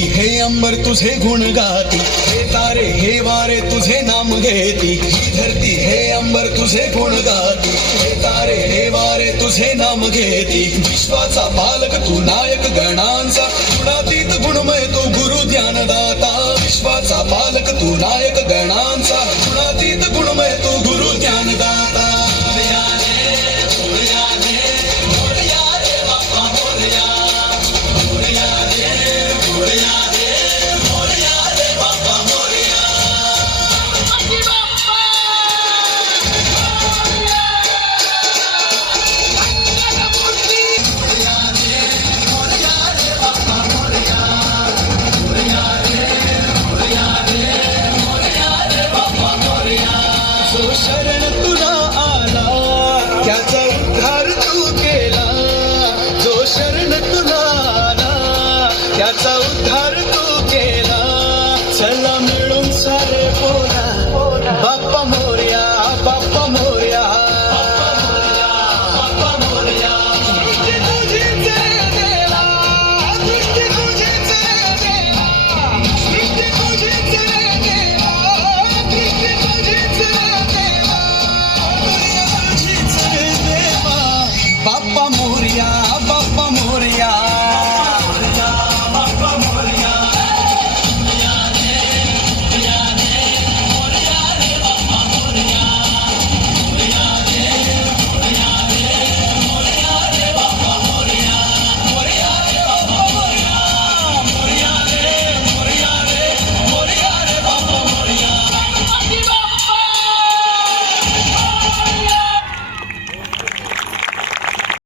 धरती हे अंबर तुझे गुण गाती, हे तारे हे वारे तुझे नाम घेती. ही धरती हे अंबर तुझे गुण गाती, हे तारे हे वारे तुझे नाम घेती. विश्वाचा पालक तू नायक गणांचा, गुणातीत गुणमय तू गुरु ज्ञानदाता. विश्वाचा पालक तू नायक गणांचा, गुणातीत गुणमय तू गुरु ज्ञानदाता. जो शरण तुला आला त्याचा उद्धार तू केला, जो शरण तुला आला त्याचा उद्धार तू